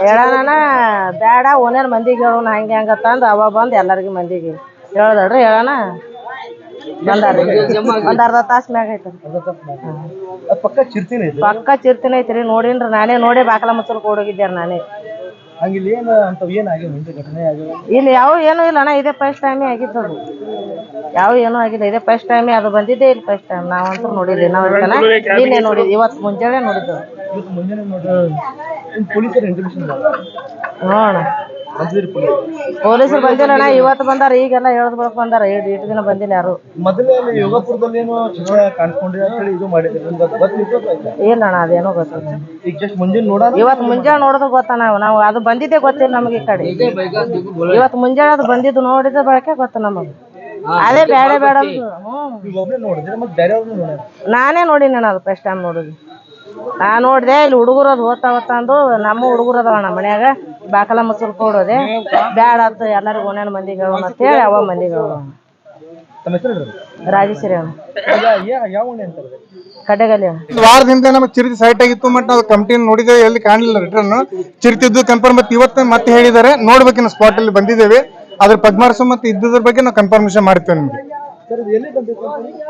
ಹೇಳೋಣ ಬೇಡ ಓನೇನು ಮಂದಿಗೆ ಹೇಳೋಣ ಹಂಗೆ ಹಂಗತ್ತ ಅಂದು ಅವ ಬಂದು ಎಲ್ಲರಿಗೂ ಮಂದಿಗೆ ಹೇಳ್ದಳ್ರಿ ಹೇಳೋಣ ಬಂದಾರ್ರಿ ಒಂದು ಅರ್ಧ ತಾಸು ಮ್ಯಾಗ ಐತೆ ಪಕ್ಕ ಚಿರ್ತಿನ ಐತ್ರಿ ನೋಡಿನ್ರಿ ನಾನೇ ನೋಡಿ ಬಾಕಲ ಮುಚ್ಚಲ್ಕ ಹೋಗಿದ್ಯಾರ ನಾನೇ ಇಲ್ಲಿ ಯಾವ ಏನೂ ಇಲ್ಲ ಅಣ್ಣ ಇದೇ ಫಸ್ಟ್ ಟೈಮೇ ಆಗಿತ್ತು ಅದು ಯಾವ ಏನೂ ಆಗಿಲ್ಲ ಇದೇ ಫಸ್ಟ್ ಟೈಮೇ ಅದು ಬಂದಿದ್ದೇ ಇಲ್ಲಿ ಫಸ್ಟ್ ಟೈಮ್ ನಾವಂತೂ ನೋಡಿದ್ವಿ ನಾವು ನಿನ್ನೆ ನೋಡಿದ್ವಿ ಇವತ್ತು ಮುಂಜಾನೆ ನೋಡಿದ್ದು ನೋಡ ಪೊಲೀಸರು ಬಂದಿಲ್ಲ ಅಣ್ಣ ಇವತ್ತು ಬಂದಾರ ಈಗೆಲ್ಲ ಹೇಳದ್ ಬಳಕ ಬಂದಾರ ಇಷ್ಟು ದಿನ ಬಂದಿಲ್ಲ ಯಾರು ಇಲ್ಲ ಅಣ್ಣ ಅದೇನೋ ಗೊತ್ತಿಲ್ಲ ಇವತ್ತು ಮುಂಜಾನೆ ನೋಡಿದ್ರೆ ಗೊತ್ತ ನಾವು ಅದು ಬಂದಿದ್ದೇ ಗೊತ್ತಿಲ್ಲ ನಮಗೆ ಈ ಕಡೆ ಇವತ್ತು ಮುಂಜಾನೆ ಅದು ಬಂದಿದ್ದು ನೋಡಿದ ಬಳಕೆ ಗೊತ್ತ ನಮಗೆ ಅದೇ ಬೇಡ ಬೇಡ ನಾನೇ ನೋಡಿನ ಅದು ಫಸ್ಟ್ ಟೈಮ್ ನೋಡಿದ್ವಿ ನಾ ನೋಡಿದೆ ಇಲ್ಲಿ ಹುಡುಗರು ಅದು ಓದ್ತಾ ಅಂದು ನಮ್ಮ ಹುಡುಗರು ಅದಾವ ನಮ್ಮ ಮನ್ಯಾಗ ಬಾಕಲ ಮುಚ್ಚಲ್ಕ ಕೊಡೋದೆ ಬ್ಯಾಡ ಆತು ಎಲ್ಲರಿಗೂ ಓನೇನು ಮಂದಿಗೆ ಹೇಳೋಣ ಅಂತ ಹೇಳಿ ಅವ ಮಂದಿಗೆ ಹೇಳೋಣ ರಾಜೇಶ್ವರಿ ಕಡ್ಡೆಗಲ್ಲಿ ವಾರದಿಂದ ನಮಗೆ ಚಿರಿತಿ ಸೈಟ್ ಆಗಿತ್ತು ಮಟ್ ನಾವು ಕಂಪ್ನಿ ನೋಡಿದ್ದೇವೆ ಎಲ್ಲಿ ಕಾಣಲಿಲ್ಲ ರಿಟರ್ನ್ ಚಿರಿತಿದ್ದು ಕನ್ಫರ್ಮ್ ಮತ್ತೆ ಇವತ್ತು ಮತ್ತೆ ಹೇಳಿದ್ದಾರೆ ನೋಡ್ಬೇಕಿನ್ನ ಸ್ಪಾಟ್ ಅಲ್ಲಿ ಬಂದಿದ್ದೇವೆ ಅದ್ರ ಪದ್ಮಾರ್ಸು ಮತ್ತೆ ಇದ್ದದ್ರ ಬಗ್ಗೆ ನಾವು ಕನ್ಫರ್ಮೇಶನ್ ಮಾಡ್ತೇವೆ ನಿಮ್ಗೆ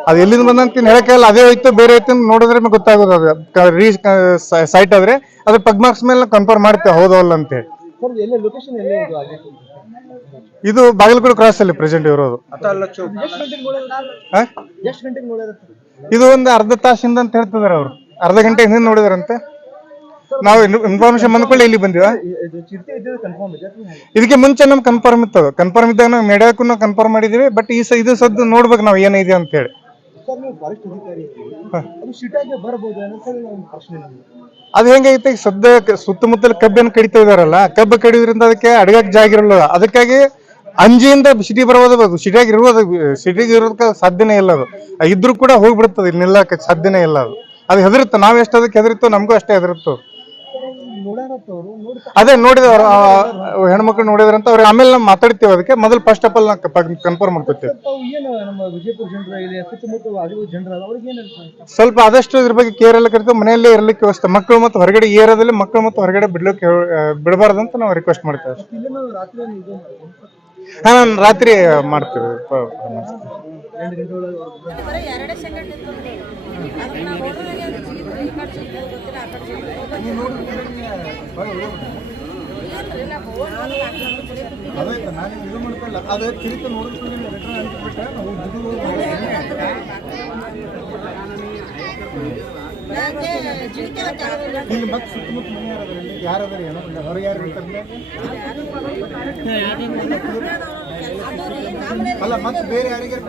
ಅದು ಎಲ್ಲಿಂದ ಬಂದಂತ ಹೇಳಕ್ಕಾಗಲ್ಲ ಅದೇ ಹೋಯ್ತು ಬೇರೆ ಐತೆ ನೋಡಿದ್ರೆ ಗೊತ್ತಾಗೋದು ಅದು ರೀಚ್ ಸೈಟ್ ಆದ್ರೆ ಅದ್ರ ಪಗ್ಮಾರ್ಕ್ಸ್ ಮೇಲೆ ಕನ್ಫರ್ಮ್ ಮಾಡ್ತೇವೆ ಹೌದಲ್ಲ ಅಂತ ಹೇಳಿ ಇದು ಬಾಗಲಕೋಟೆ ಕ್ರಾಸ್ ಅಲ್ಲಿ ಪ್ರೆಸೆಂಟ್ ಇರೋದು ಇದು ಒಂದು ಅರ್ಧ ತಾಸಿಂದ ಅಂತ ಹೇಳ್ತಿದಾರೆ ಅವ್ರು ಅರ್ಧ ಗಂಟೆ ಹಿಂದೆ ನೋಡಿದಾರಂತೆ ನಾವು ಇನ್ಫಾರ್ಮೇಶನ್ ಬಂದ್ಕೊಳ್ಳಿ ಇಲ್ಲಿ ಬಂದಿವ ಇದಕ್ಕೆ ಮುಂಚೆ ನಮ್ಗೆ ಕನ್ಫರ್ಮ್ ಇತ್ತು ಕನ್ಫರ್ಮ್ ಇದ್ದಾಗ ನಾವು ಮೀಡಿಯಾಕ್ಕೂ ನಾವು ಕನ್ಫರ್ಮ್ ಮಾಡಿದೀವಿ ಬಟ್ ಇದು ಸದ್ದು ನೋಡ್ಬೇಕು ನಾವು ಏನಿದೆ ಅಂತ ಹೇಳಿ ಅದು ಹೆಂಗೈತೆ ಈಗ ಸದ್ಯ ಸುತ್ತಮುತ್ತಲ ಕಬ್ಬನ್ನು ಕಡಿತಾ ಇದಾರಲ್ಲ ಕಬ್ಬು ಕಡಿಯೋದ್ರಿಂದ ಅದಕ್ಕೆ ಅಡಗಕ್ಕೆ ಜಾಗ ಇರಲ್ಲ ಅದಕ್ಕಾಗಿ ಅಂಜಿಯಿಂದ ಸಿಟಿ ಬರ್ಬೋದು ಸಿಟಿಯಾಗಿ ಇರ್ಬೋದು ಸಿಟಿಗೆ ಇರೋದಕ್ಕೆ ಸಾಧ್ಯನೇ ಇಲ್ಲ ಅದು ಇದ್ರೂ ಕೂಡ ಹೋಗ್ಬಿಡ್ತದೆ ಇಲ್ಲಿ ನಿಲ್ಲಕ್ಕೆ ಸಾಧ್ಯನೇ ಇಲ್ಲ ಅದು ಹೆದರುತ್ತೆ ನಾವ್ ಎಷ್ಟು ಅದಕ್ಕೆ ಹೆದರಿತ್ತು ನಮಗೂ ಅಷ್ಟೇ ಹೆದರಿತ್ತು ಅದೇ ನೋಡಿದವ್ರು ಹೆಣ್ಮಕ್ಳು ನೋಡಿದ್ರಂತ ಅವ್ರಿಗೆ ಆಮೇಲೆ ನಾವು ಮಾತಾಡ್ತೀವಿ ಅದಕ್ಕೆ ಮೊದಲು ಫಸ್ಟ್ ಆಫ್ ಆಲ್ ಕನ್ಫರ್ಮ್ ಮಾಡ್ಕೊತೀವಿ ಸ್ವಲ್ಪ ಆದಷ್ಟು ಇದ್ರ ಬಗ್ಗೆ ಕೇರ್ ಎಲ್ಲ ಕರಿತೀವಿ ಮನೆಯಲ್ಲೇ ಇರ್ಲಿಕ್ಕೆ ವ್ಯವಸ್ಥೆ ಮಕ್ಕಳು ಮತ್ತು ಹೊರಗಡೆ ಏರಿಯಾದಲ್ಲಿ ಮಕ್ಕಳು ಮತ್ತು ಹೊರಗಡೆ ಬಿಡಬಾರ್ದು ಅಂತ ನಾವು ರಿಕ್ವೆಸ್ಟ್ ಮಾಡ್ತೇವೆ ಹಾ ರಾತ್ರಿ ಮಾಡ್ತೀವಿ ಇಲ್ಲಿ ಮತ್ತೆ ಸುತ್ತಮುತ್ತ ಮನೆ ಯಾರಾದ್ರೂ ಏನೋ ಹೊರಗೆ ಯಾರು ಇರ್ತಾರೆ ಅಲ್ಲ ಮತ್ತೆ ಬೇರೆ ಯಾರಿಗೆ ಅದು